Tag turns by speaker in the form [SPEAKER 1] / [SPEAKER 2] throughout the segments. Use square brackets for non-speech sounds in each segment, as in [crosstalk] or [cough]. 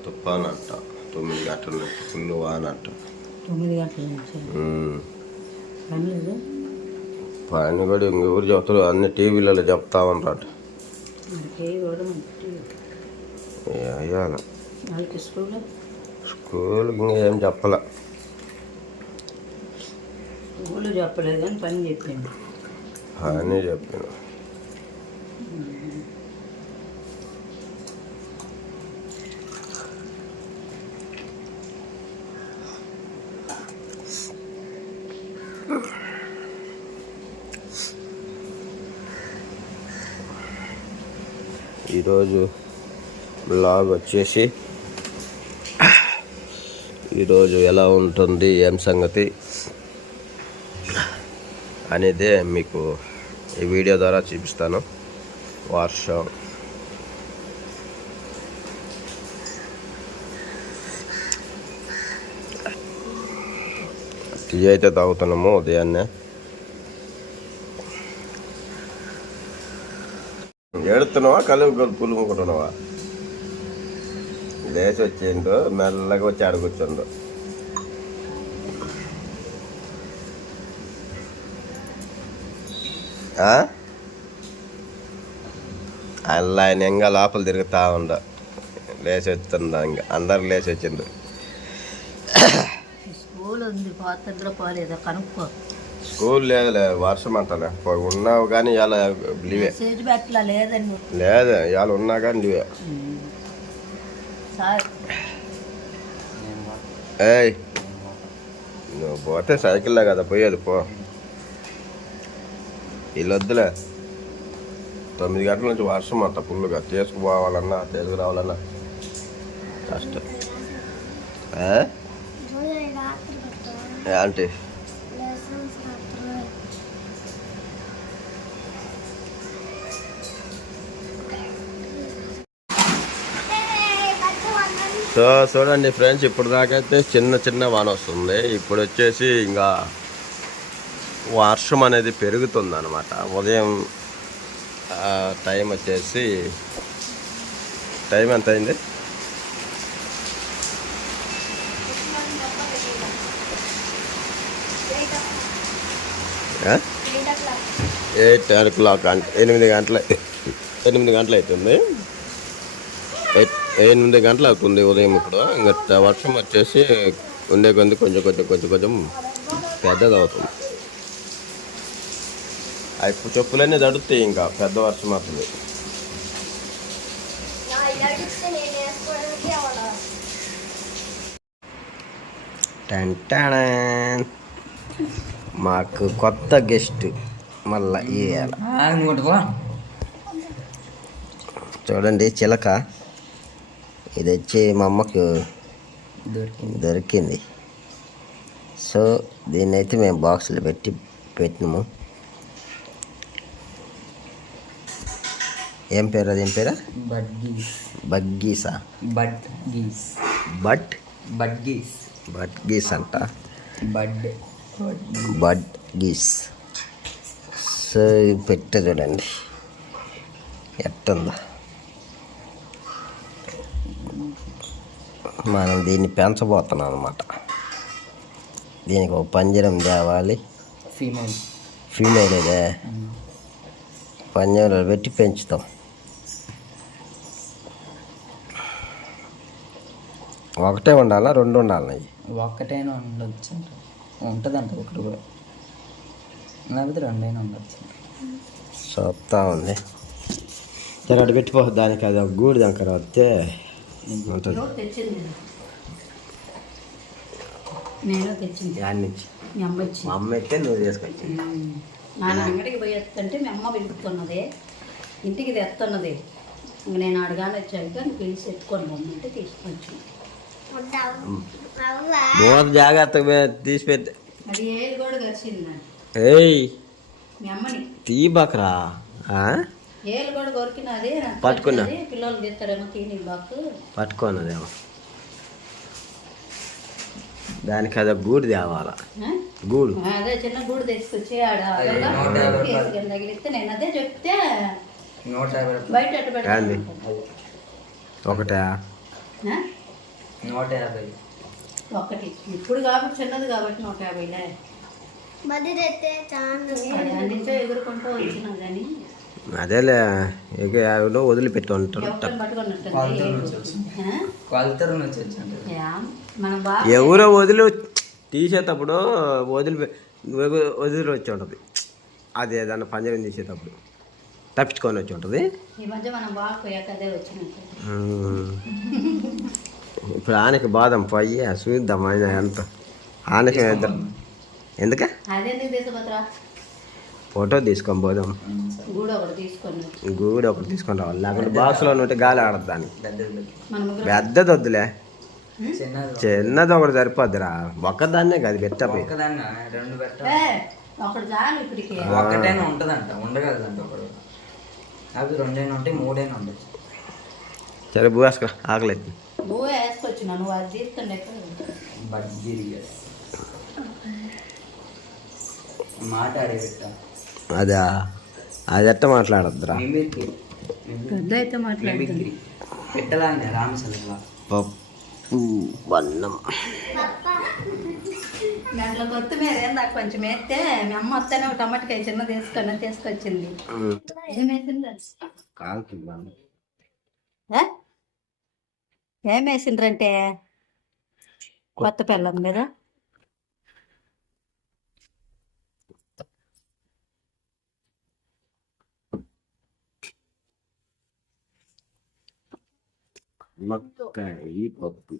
[SPEAKER 1] ఇవాళ తుఫానంట తొమ్మిది గంటల నుంచి ఫుల్ వానంట.
[SPEAKER 2] తొమ్మిది గంటల నుంచి. పని
[SPEAKER 1] పని కూడా ఇంకెవరు చెప్తారు అన్ని టీవీలలో చెప్తా
[SPEAKER 2] మంచి
[SPEAKER 1] అయ్యాల?
[SPEAKER 2] స్కూల్?
[SPEAKER 1] ఇంకా ఏం చెప్పాల?
[SPEAKER 2] స్కూల్ చెప్పలేదు కానీ పని చెప్పింది
[SPEAKER 1] అని చెప్పాను. ఈరోజు బ్లాగ్ వచ్చేసి ఈరోజు ఎలా ఉంటుంది ఏం సంగతి అనేదే మీకు ఈ వీడియో ద్వారా చూపిస్తాను. వర్షం. టీ అయితే తాగుతున్నాము ఉదయాన్నే. ఎత్తున్నావా కళ్ళు పులుముకుంటున్నావా లేచి వచ్చిండు మెల్లగా వచ్చి అడుగుతుండు అలా ఆయన ఇంకా లోపల తిరుగుతూ ఉండ. లేచి వస్తుండ ఇంకా. అందరు లేచి వచ్చిండు
[SPEAKER 2] స్కూల్ ఉంది పాత్రలో పోలేదా కనుక్కో.
[SPEAKER 1] స్కూల్ లేదులే వర్షం అంటలే పో- ఉన్నావు కానీ ఇవాళ లీవే. లేదు ఇవాళ ఉన్నా కానీ లీవే.
[SPEAKER 2] సార్.
[SPEAKER 1] ఏయ్ నువ్వు పోతే సైకిల్లో కదా పోయేది పో. వీళ్ళు వద్దులే. తొమ్మిది గంటల నుంచి వర్షం అంట ఫుల్గా తీసుకుపోవాలన్నా తీసుకురావాలన్నా కష్టం. ఏ? సో చూడండి ఫ్రెండ్స్ ఇప్పుడు దాకైతే చిన్న చిన్న వాన వస్తుంది. ఇప్పుడు వచ్చేసి ఇంకా వర్షం అనేది పెరుగుతుంది అనమాట ఉదయం టైం వచ్చేసి టైం ఎంత అయింది ఎయిట్ ఓ క్లాక్ అంటే ఎనిమిది గంటల ఎనిమిది గంటలు అవుతుంది. ఎయిట్ ఎనిమిది గంటలు అవుతుంది ఉదయం ఇప్పుడు. ఇంకా వర్షం వచ్చేసి ఉండే కొంది కొంచెం కొంచెం కొంచెం కొంచెం పెద్దది అవుతుంది ఇప్పుడు చెప్పులన్నీ తడుతాయి ఇంకా పెద్ద వర్షం అవుతుంది. టెంటాన్ మాకు కొత్త గెస్ట్ మళ్ళా చూడండి చిలక. ఇది వచ్చి మా అమ్మకు దొరికింది. సో దీన్ని అయితే మేము బాక్సులు పెట్టి పెట్టినాము. ఏం పేరు అది ఏం పేరా? బగ్గీసా
[SPEAKER 3] బడ్గీస్?
[SPEAKER 1] బట్?
[SPEAKER 3] బడ్గీస్.
[SPEAKER 1] బట్ గీస్ అంట.
[SPEAKER 3] బడ్.
[SPEAKER 1] బడ్ గీస్. సో పెట్ట చూడండి. ఎట్టుందో? మనం దీన్ని పెంచబోతున్నాం అనమాట దీనికి ఒక పంజరం తేవాలి.
[SPEAKER 3] ఫీమేల్.
[SPEAKER 1] ఫీమేల్ ఇదే. పంజరంలో పెట్టి పెంచుతాం. ఒకటే ఉండాలా? రెండు ఉండాలి?
[SPEAKER 3] ఒక్కటైనా ఉండొచ్చు ఉంటుందంట ఒకటి కూడా. లేకపోతే రెండైనా ఉండొచ్చు.
[SPEAKER 1] సొత్తా ఉంది. సరే అటు పెట్టిపో దానికి అది ఒక గూడు దానికి వస్తే ఉంటుంది
[SPEAKER 2] ఎవరు తెచ్చింది నేను. తెచ్చింది.
[SPEAKER 1] దాని నుంచి.
[SPEAKER 2] మీ అమ్మ ఇచ్చింది.
[SPEAKER 1] మా అమ్మ అయితే నువ్వు తీసుకొచ్చి
[SPEAKER 2] నాన్న అంగడికి పోయి ఎత్తుంటే మీ అమ్మ పిలుపుతున్నదే ఇంటికి తెస్తున్నది. ఇంక నేను అడగానే వచ్చాక నువ్వు పిలిచి ఎత్తుకొని పోమంటే తీసుకొచ్చి
[SPEAKER 1] మూత జాగ్రత్తగా తీసి పెట్టి ఏయ్.
[SPEAKER 2] మీ అమ్మని.
[SPEAKER 1] తీ బకరా? పట్టుకున్నా. పట్టుకోనదేమో దానికి అది గూడు తేవాలా? గూడు.
[SPEAKER 2] అదే చిన్న గూడు తీసుకొచ్చి ఆడ కేసు కింద తగిలిస్తే నేను అదే చెప్తే బయట
[SPEAKER 1] ఒకటే?
[SPEAKER 3] నూట యాభై.
[SPEAKER 2] ఒకటి. ఇప్పుడు కాబట్టి చిన్నది కాబట్టి నూట యాభైలే
[SPEAKER 4] చాలా
[SPEAKER 2] ఎగురుకుంటూ వచ్చినాం కానీ
[SPEAKER 1] అదేలే ఇక ఎవరో వదిలిపెట్టి ఉంటారు ఎవరో వదిలి తీసేటప్పుడు వదిలి వదిలి వచ్చి ఉంటుంది. అది ఏదన్నా పంజరం తీసేటప్పుడు తప్పించుకొని వచ్చి ఉంటుంది. ఇప్పుడు ఆనకి బాదం పోయి చూద్దాం ఆయన ఎంత. ఆనకి ఎందుక? ఫోటో తీసుకొని పోదాం.
[SPEAKER 2] గూడు ఒకటి తీసుకొని
[SPEAKER 1] రావాలి. లేకుంటే బాక్స్లో ఉంటే గాలి ఆడదు దానికి
[SPEAKER 3] పెద్దది
[SPEAKER 1] వద్దులే.
[SPEAKER 3] చిన్నది
[SPEAKER 1] ఒకటి సరిపోద్దిరా. ఒక్కదాన్నే కాదు పెట్టపోయి
[SPEAKER 3] ఉంటుందంట ఉండగలదంట ఒకడు. అవి రెండైనా ఉంటాయి మూడైనా ఉంటాయి
[SPEAKER 1] సరే బువాస్కో ఆకలేదు
[SPEAKER 2] నువ్వే వేసుకొచ్చిన నువ్వు అది
[SPEAKER 3] మాట్లాడే పెట్ట
[SPEAKER 1] అదా అది ఎట్ట మాట్లాడద్దురా?
[SPEAKER 2] అయితే మాట్లాడుతుంది
[SPEAKER 3] మిమిక్రీ. పెట్టలాగానే రామచంద్ర
[SPEAKER 1] పప్పు బన్నం.
[SPEAKER 2] దాంట్లో కొత్తిమీర ఏందా కొంచెం వేస్తే మీ అమ్మ వస్తేనే ఒక టమాటకాయ చిన్న తీసుకొని తీసుకొచ్చింది. ఏం వేసిండ్రు
[SPEAKER 1] కాలుతుంది బాగా.
[SPEAKER 2] ఏ? ఏం వేసిండ్రంటే కొత్త పిల్లం కదా
[SPEAKER 1] మక్కాయి పప్పు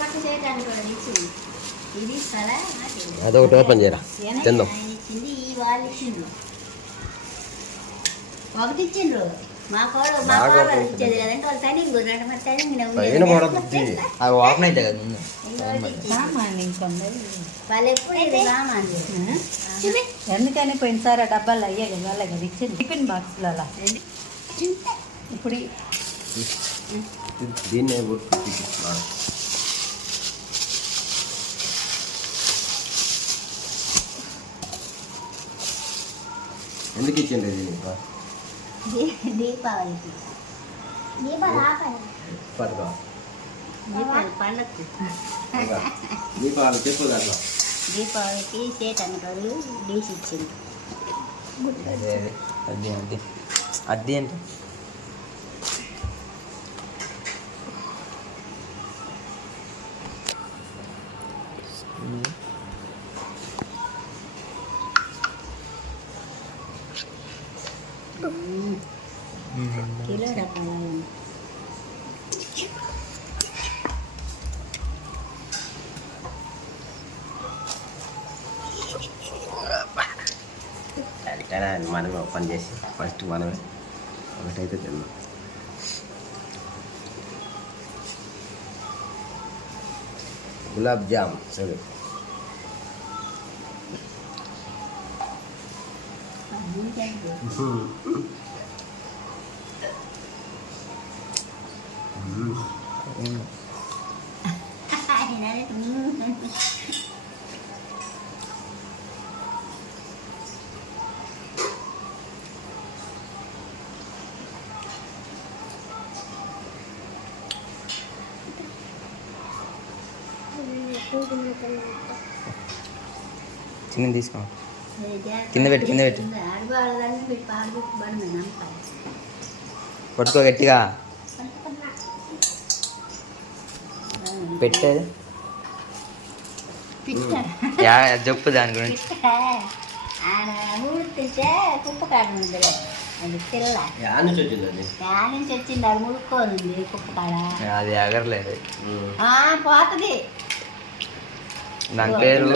[SPEAKER 4] పక్క చేయడానికి కూడా ఇచ్చింది. ఇది ఇస్తారా నాకు ఇది.
[SPEAKER 1] అదొకటి ఓపెన్ చేయరా? తిందాం.
[SPEAKER 4] ఒకటి ఇచ్చిండ్రు మా కోడ మా
[SPEAKER 1] బాగా
[SPEAKER 4] కోడలు ఇచ్చేది కదంటే వాళ్ళు తని రెండు మరి
[SPEAKER 1] పైన పడద్ది
[SPEAKER 3] అవి ఓపెన్ అయితే కదా ముందు.
[SPEAKER 2] సామాన్ ఇంకొంది
[SPEAKER 4] వాళ్ళు ఎప్పుడు ఇది సామాన్లు
[SPEAKER 2] ఎందుకని పోయినసారి ఆ డబ్బాలు అయ్యే కదా వాళ్ళే కదా ఇచ్చింది. టిఫిన్ బాక్స్లో అలా ఇప్పుడు
[SPEAKER 1] దీన్ని ఎందుకు ఇచ్చిండ్రు ఇది నీకు
[SPEAKER 4] దీ- దీపావళికి
[SPEAKER 1] పట్టుకో
[SPEAKER 4] దీపావళి పండగకు
[SPEAKER 1] దీపావళి చెప్పు దాంట్లో
[SPEAKER 4] దీపావళికి చేయటానికి వాళ్ళు డీసీ ఇచ్చింది
[SPEAKER 3] అదే అది అది. అది అంటే?
[SPEAKER 1] మనమే ఓపెన్ చేసి ఫస్ట్ మనమే ఒకటైతే తిన్నాం గులాబ్ జామ్ సరే
[SPEAKER 3] చిన్న తీసుకో కింద పెట్టు, కింద పెట్టు. పట్టుకో గట్టిగా. పెట్టేది
[SPEAKER 4] పిట్ట
[SPEAKER 3] యా చెప్పు దాని గురించి.
[SPEAKER 4] అది
[SPEAKER 3] ఎగరలేదు.
[SPEAKER 4] ఆ, పోతది.
[SPEAKER 3] దాని పేరు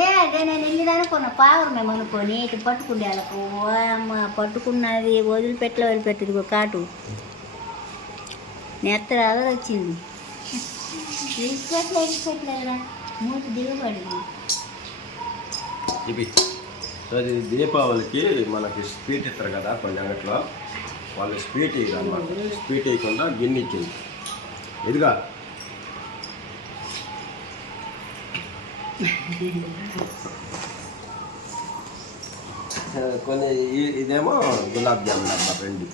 [SPEAKER 4] ఏ అదే నేను పావురు మేము అనుకొని ఇటు పట్టుకుండే వాళ్ళకు. ఓ అమ్మ పట్టుకున్నది వదిలిపెట్టలే వదిలిపెట్టదు కాటు. నెత్త అదర్ వచ్చింది. ఇడిచిపెట్టలే ఇడిచిపెట్టలేదురా మూతి దిగబడింది.
[SPEAKER 1] ఇవి. సో అది దీపావళికి మనకి స్వీట్ ఇస్తారు కదా కొన్ని అంగట్లో వాళ్ళు స్వీట్ ఇవ్వమాట స్వీట్ ఇవ్వకుండా గిన్నె ఇచ్చింది. ఇదిగా. కొన్ని ఇదేమో గులాబ్ జామున్ డబ్బా రెండు.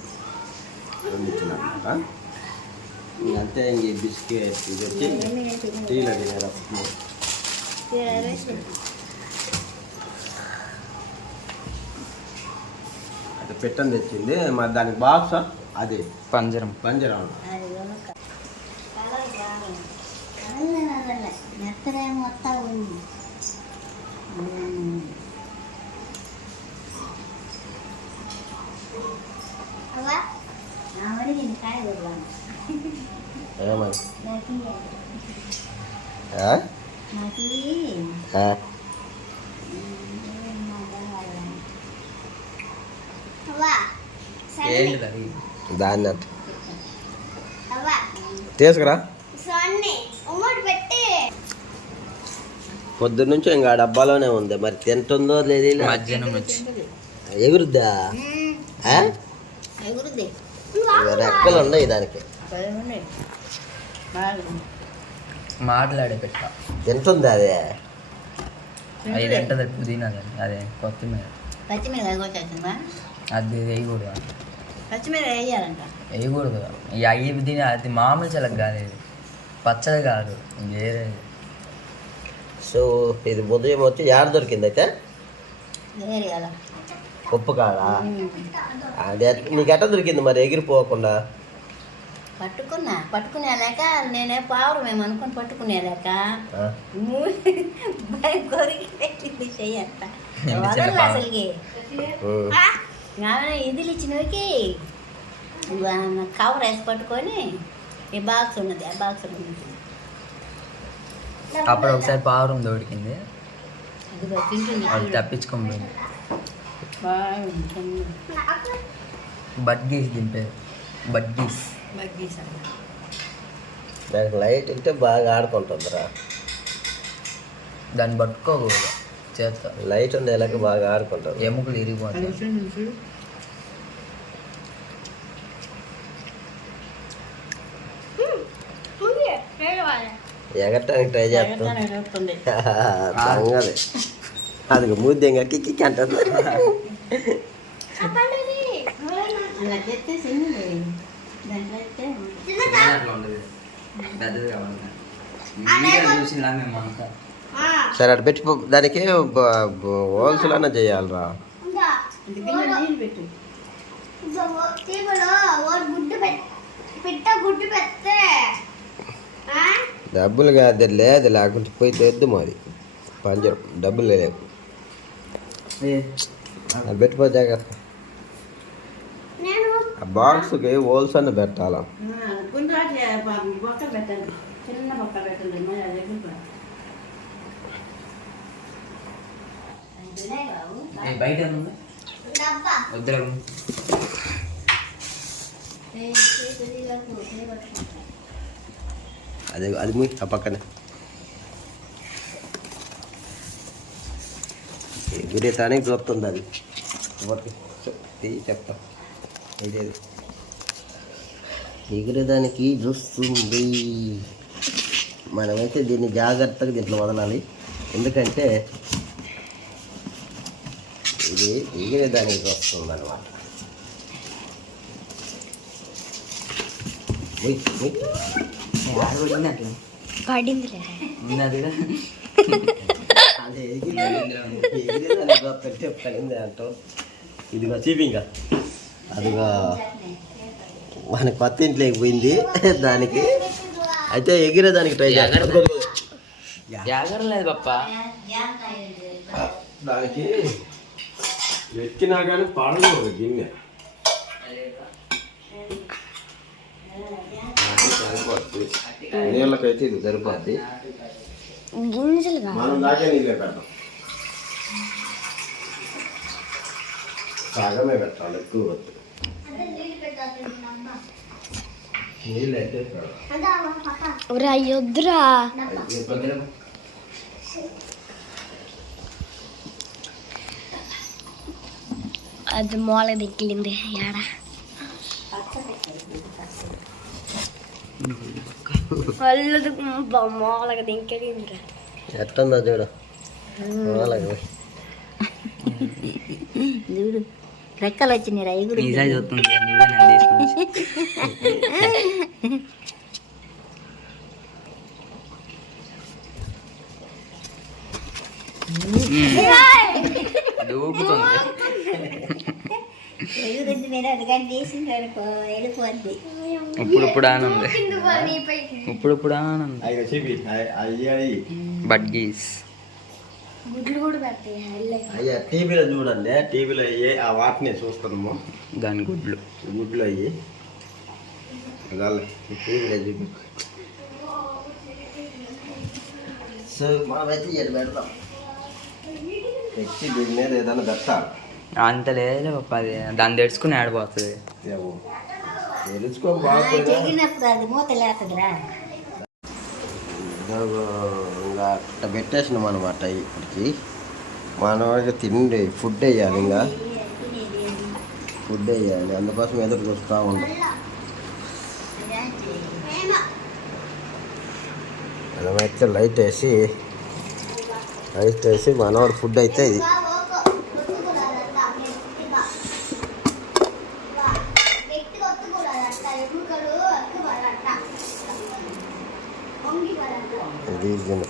[SPEAKER 1] రెండు ఇచ్చినమాట అంతే ఇంక బిస్కెట్ ఇది వచ్చి టీలో అది పెట్టని తెచ్చింది. మరి దానికి బాక్స్? అది.
[SPEAKER 3] పంజరం.
[SPEAKER 1] పంజరం.
[SPEAKER 4] సరే.
[SPEAKER 3] ఏంటిది అది?
[SPEAKER 1] దాన్ని తీసుకురా. పొద్దున్న నుంచి ఇంకా డబ్బాలోనే ఉంది. మరి తింటుందో లేదు
[SPEAKER 3] మధ్యాహ్నం వచ్చి
[SPEAKER 1] ఎగురుద్దా? రెక్కలు ఉన్నాయి దానికి.
[SPEAKER 3] మాట్లాడే పెట్ట
[SPEAKER 1] తింటుందా అదే?
[SPEAKER 3] అది తింటది పుదీనా అది. అదే కొత్తిమీర. అది వేయకూడదు.
[SPEAKER 4] పచ్చిమిరకాయ వేయాలంట.
[SPEAKER 3] వేయకూడదు. ఈ అయ్యి తిని అది మామూలు చెలక కాదు పచ్చడి కాదు. వేరేది
[SPEAKER 1] సో ఇది ఉదయం వచ్చి యాడ దొరికింది అయితే? ఉప్పు కాడా అది నీకు ఎట్ట దొరికింది మరి ఎగిరిపోకుండా?
[SPEAKER 4] పట్టుకున్నా. పట్టుకునేలేక నేనే పావురు మేము అనుకుని పట్టుకునేలేక కొరికి. అసలుకి. ఇదిలు ఇచ్చినవికి కవర్ వేసి పట్టుకొని ఈ బాక్స్ ఉన్నది ఆ బాక్స్ ఉన్నది.
[SPEAKER 3] అప్పుడు ఒకసారి పావురం దొరికింది. అది తప్పించుకొని
[SPEAKER 4] తింది.
[SPEAKER 3] బడ్గీస్ దింపేది బడ్గీస్.
[SPEAKER 1] దానికి లైట్ ఉంటే బాగా ఆడుకుంటుందిరా.
[SPEAKER 3] దాన్ని పట్టుకోకూడదు. చేత్తో.
[SPEAKER 1] లైట్ ఉండేలాగా బాగా ఆడుకుంటుంది.
[SPEAKER 3] ఎముకలు ఇరిగిపోతాయి.
[SPEAKER 1] ఎగరటానికి ట్రై చేస్తాం. అది. ముద్దంగా కిక్కి అంటుంది. సరే అటు పెట్టి పో- దానికి హోల్సేల్ చేయాలిరా.
[SPEAKER 4] పెట్టు.
[SPEAKER 5] గుడ్డు పిట్ట గుడ్డు పెడితే
[SPEAKER 1] డబ్బులు కాదు లేదు లేకుంటే పోయి తెద్దు మరి. పంజరం డబ్బులు లేవు. పెట్టిపో జాగ్రత్త.
[SPEAKER 5] నేను
[SPEAKER 1] ఆ బాక్స్కి హోల్సేల్ పెట్టాలా?
[SPEAKER 2] గుండ్రాటి బొక్కలు అది
[SPEAKER 1] అది ముయ్ ఆ పక్కనే ఎగిరేతానికి చూస్తుంది అది ఒకటి తీయి చెప్తా ఇదేది ఎగిరేదానికి చూస్తుంది మనమైతే దీన్ని జాగ్రత్తగా దీంట్లో వదలాలి ఎందుకంటే ఇది ఎగిరేదానికి వస్తుంది అనమాట
[SPEAKER 3] అట్లా
[SPEAKER 5] పడిందిలే [laughs]
[SPEAKER 1] పడింది ఇదిగో చీపింగా అదిగా. మన కొత్త ఇంట్లోకి పోయింది దానికి. అయితే ఎగిరే దానికి ట్రై చేస్తాను
[SPEAKER 3] జాగరం లేదు పప్ప.
[SPEAKER 1] దానికి. ఎక్కినా కానీ పడదు గిన్నె సరిపోద్ది నీళ్ళకైతే ఇది సరిపోద్ది. మనం దాకే నీళ్ళే పెట్టాం సగమే పెట్టాలి ఎక్కువ వద్దు.
[SPEAKER 5] అయ్యొద్దురా అది మూల దిక్కిలింది ఏడ వాళ్ళది మూలగా దింకెళ్ళిందిరా
[SPEAKER 1] ఎట్టుందో చూడు అలాగే
[SPEAKER 4] చూడు రెక్కలు వచ్చినాయి ఎగురు
[SPEAKER 3] నీ
[SPEAKER 4] మీద అందుకని అనుకో వెళ్ళిపోద్ది.
[SPEAKER 3] ఇప్పుడు ఆనంది. ఇప్పుడు ఇప్పుడు ఆనంది.
[SPEAKER 1] అయ్యి చూపి అయ్యాయి
[SPEAKER 3] బడ్గీస్
[SPEAKER 5] గుడ్లు కూడా పెడతాయి
[SPEAKER 1] అయ్యా టీవీలో చూడండి టీవీలో అయ్యి ఆ వాటిని చూస్తున్నాము.
[SPEAKER 3] దాని గుడ్లు.
[SPEAKER 1] గుడ్లు అయ్యి. టీవీలో చూపి. సో మనమైతే ఇటు పెడతాం ఎక్కి దీని మీద ఏదైనా పెట్టాలి
[SPEAKER 3] అంత లేదులే పప్ప అది. దాన్ని తెడుచుకుని ఆడిపోతుంది
[SPEAKER 4] అది మూత లేతదిరా.
[SPEAKER 1] అట్ట పెట్టేసినాం అనమాట ఇప్పటికి. మనవాడికి తిండి ఫుడ్ వేయాలి ఇంకా. ఫుడ్ వేయాలి. అందుకోసం ఎదురు చూస్తూ ఉంటాం మనమైతే లైట్ వేసి లైట్ వేసి మనవాడు ఫుడ్ అయితే ఇది ఇది దీని ఫుడ్ ఇప్పుడు చూడండి వస్తుంది
[SPEAKER 5] బాత్రూమ్ వస్తే డబ్బులు వేసి పెట్టాలంట అలా ఇదే డబ్బాలో ఒక డబ్బాలు ఉంది ఇట్ట. ఇట్ట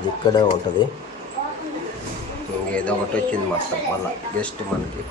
[SPEAKER 1] అది ఇక్కడే ఉంటుంది. ఇంకేదో ఒకటి వచ్చింది మొత్తం మళ్ళీ జస్ట్ మనకి.